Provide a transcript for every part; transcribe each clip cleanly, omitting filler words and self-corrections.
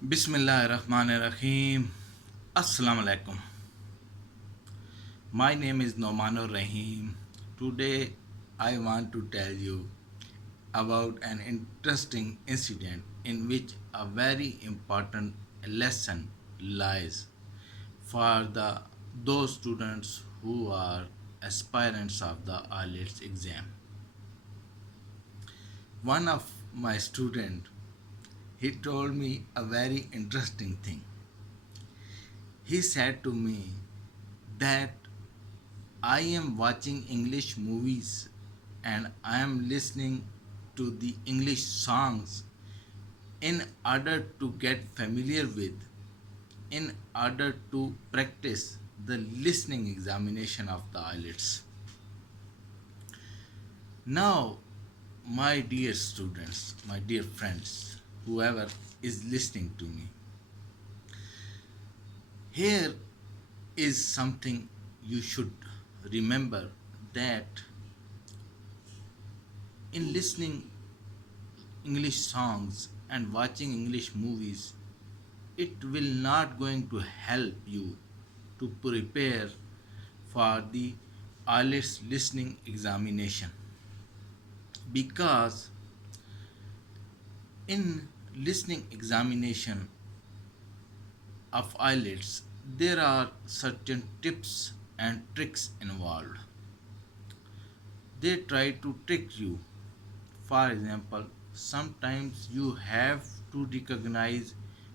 Bismillahirrahmanirrahim. Assalamu alaikum. My name is Nomanur Rahim. Today I want to tell you about an interesting incident in which a very important lesson lies for those students who are aspirants of the ielts exam. One of my student, he told me a very interesting thing. He said to me that I am watching English movies and I am listening to the English songs in order to get familiar with, in order to practice the listening examination of the ielts. Now, my dear students, my dear friends, whoever is listening to me, here is something you should remember, that in listening English songs and watching English movies, it will not going to help you to prepare for the ielts listening examination, because in listening examination of ielts there are certain tips and tricks involved. They try to trick you. For example, sometimes you have to recognize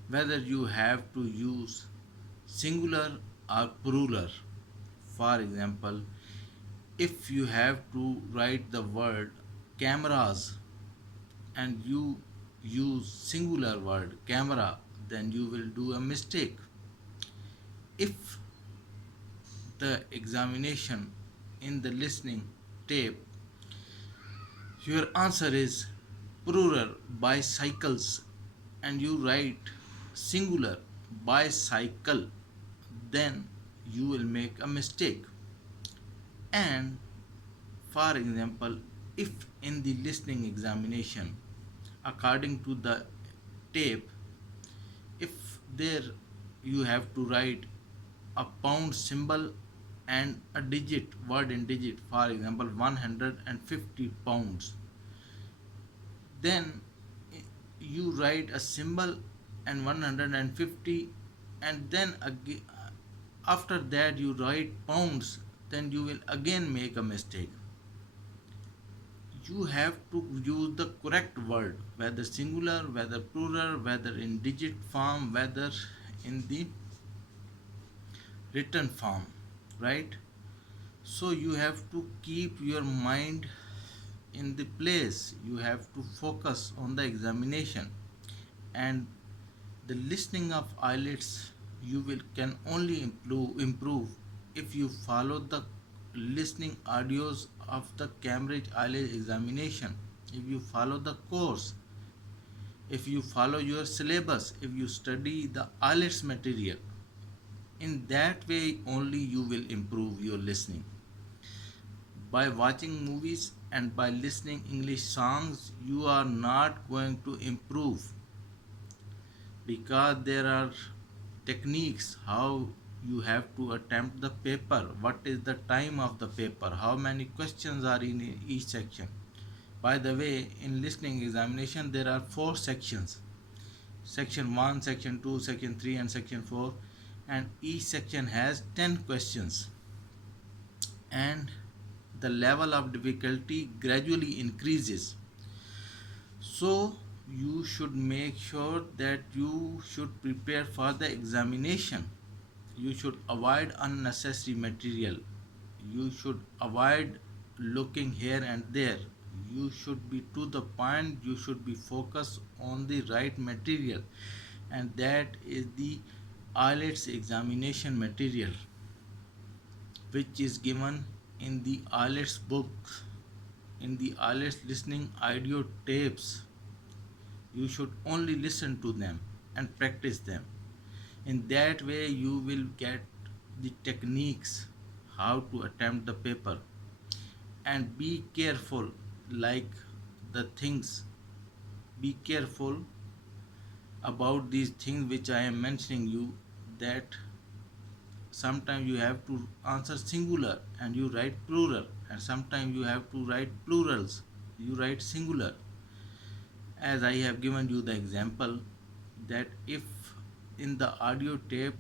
whether you have to use singular or plural. For example, if you have to write the word cameras and you use singular word camera, then you will do a mistake. If the examination in the listening tape, your answer is plural bicycles and you write singular bicycle, then you will make a mistake. And for example, if in the listening examination, according to the tape, if there you have to write a pound symbol and a digit word in digit, for example 150 pounds, then you write a symbol and 150, and then again after that you write pounds, then you will again make a mistake. You have to use the correct word, whether singular, whether plural, whether in digit form, whether in the written form, right? So you have to keep your mind in the place, you have to focus on the examination. And the listening of ielts you will can only improve if you follow the listening audios of the Cambridge IELTS examination, if you follow the course, if you follow your syllabus, if you study the ielts material. In that way only you will improve your listening. By watching movies and by listening English songs, you are not going to improve, because there are techniques how you have to attempt the paper, what is the time of the paper, how many questions are in each section. By the way, in listening examination there are four sections: section 1, section 2, section 3 and section 4, and each section has 10 questions, and the level of difficulty gradually increases. So you should make sure that you should prepare for the examination. You should avoid unnecessary material. You should avoid looking here and there. You should be to the point. You should be focused on the right material, and that is the ielts examination material, which is given in the ielts book, in the ielts listening audio tapes. You should only listen to them and practice them. In that way you will get the techniques how to attempt the paper. And be careful, like the things, be careful about these things which I am mentioning you, that sometimes you have to answer singular and you write plural, and sometimes you have to write plurals, you write singular. As I have given you the example, that if in the audio tape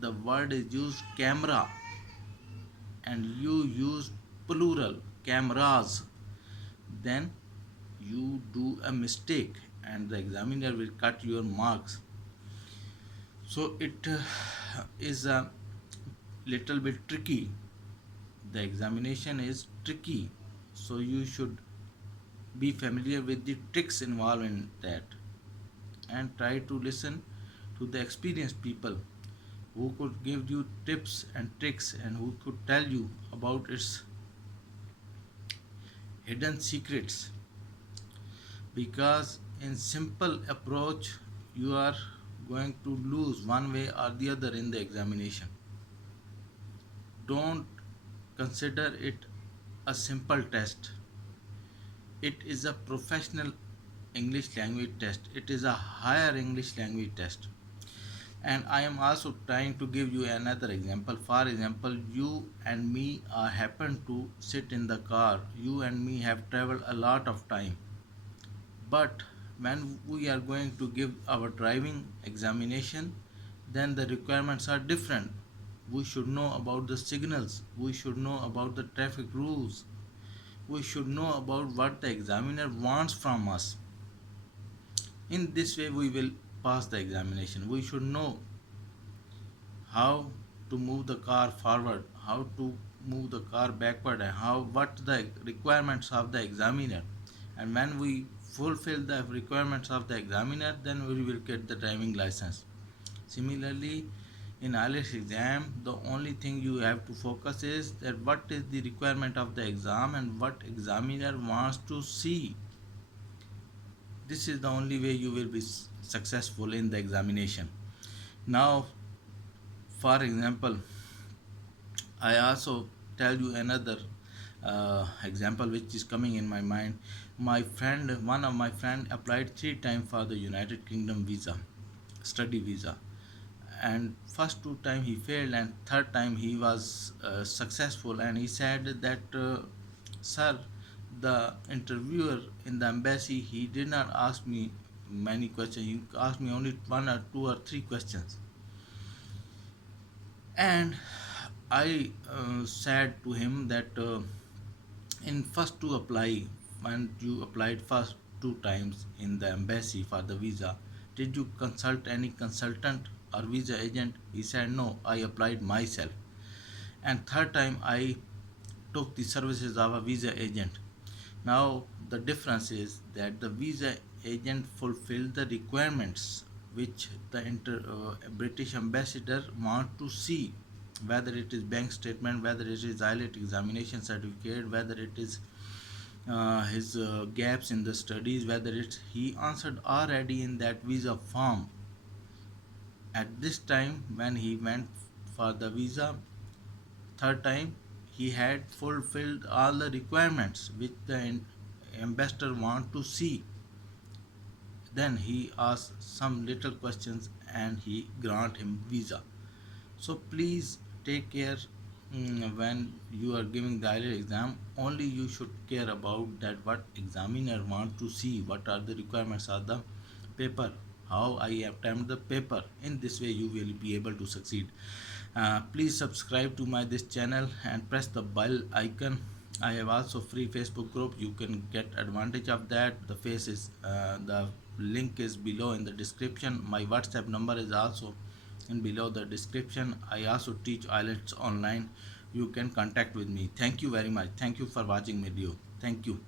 the word is used camera and you use plural cameras, then you do a mistake and the examiner will cut your marks. So it is a little bit tricky. The examination is tricky, so you should be familiar with the tricks involved in that, and try to listen to the experienced people who could give you tips and tricks and who could tell you about its hidden secrets. Because in simple approach you are going to lose one way or the other in the examination. Don't consider it a simple test. It is a professional English language test. It is a higher English language test. And I am also trying to give you another example. For example, you and me happen to sit in the car. You and me have traveled a lot of time. But when we are going to give our driving examination, then the requirements are different. We should know about the signals. We should know about the traffic rules. We should know about what the examiner wants from us. In this way, we will pass the examination. We should know how to move the car forward, how to move the car backward, and how what the requirements of the examiner. And when we fulfill the requirements of the examiner, then we will get the driving license. Similarly, in IELTS exam, the only thing you have to focus is that what is the requirement of the exam and what examiner wants to see. This is the only way you will be successful in the examination. Now, for example, I also tell you another example which is coming in my mind. One of my friend applied 3 times for the United Kingdom visa, study visa, and first 2 times he failed, and third time he was successful. And he said that, sir, the interviewer in the embassy, he did not ask me many questions. He asked me only one or two or three questions, and I said to him that, in first to apply, when you applied first 2 times in the embassy for the visa, did you consult any consultant or visa agent? He said, no, I applied myself. And third time I took the services of a visa agent. Now the difference is that the visa agent fulfilled the requirements which the British ambassador want to see, whether it is bank statement, whether it is IELTS examination certificate, whether it is his gaps in the studies, whether it's he answered already in that visa form. At this time, when he went for the visa, third time, he had fulfilled all the requirements which the ambassador want to see. Then he asked some little questions and he grant him visa. So please take care. When you are giving the IELTS exam, only you should care about that what examiner want to see, what are the requirements of the paper, how I attempt the paper. In this way you will be able to succeed. Please subscribe to my this channel and press the bell icon. I have also free Facebook group. You can get advantage of that. The link is below in the description. My WhatsApp number is also in below the description. I also teach IELTS online. You can contact with me. Thank you very much. Thank you for watching video. Thank you.